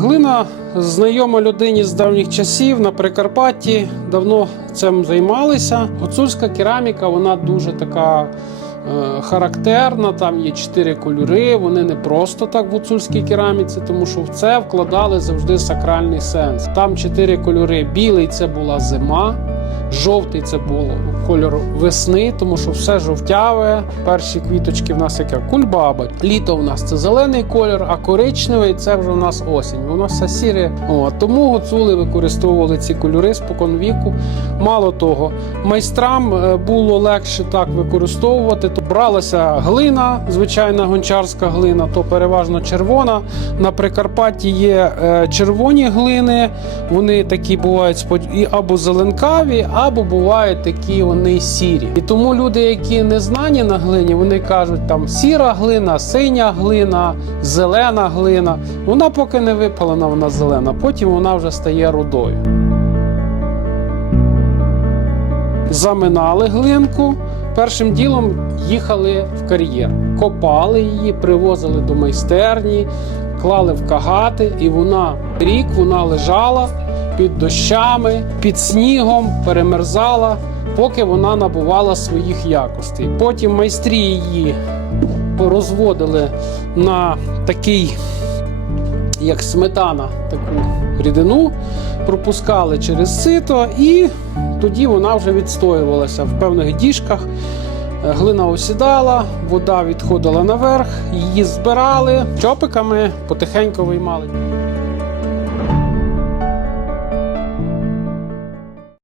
Глина знайома людині з давніх часів на Прикарпатті. Давно цим займалися. Гуцульська кераміка, вона дуже така. е, Характерна, там є чотири кольори. Вони не просто так в гуцульській кераміці, тому що в це вкладали завжди сакральний сенс. Там чотири кольори. Білий це була зима, жовтий це був кольор весни, тому що все жовтяве. Перші квіточки в нас яке кульбаба. Літо в нас це зелений кольор, а коричневий це вже в нас осінь. Воно все сіре. Тому гуцули використовували ці кольори спокон віку. Мало того, майстрам е, було легше так використовувати. То бралася глина, звичайна гончарська глина, то переважно червона. На Прикарпатті є е, червоні глини. Вони такі бувають або зеленкаві, або бувають такі вони сірі. І тому люди, які не знані на глині, вони кажуть там сіра глина, синя глина, зелена глина. Вона поки не випалена, вона зелена, потім вона вже стає рудою. Заминали глинку. Першим ділом їхали в кар'єр, копали її, привозили до майстерні, клали в кагати, і вона рік вона лежала під дощами, під снігом, перемерзала, поки вона набувала своїх якостей. Потім майстрі її розводили на такий, як сметана, таку рідину, пропускали через сито, і тоді вона вже відстоювалася в певних діжках. Е, Глина осідала, вода відходила наверх, її збирали, чопиками потихеньку виймали.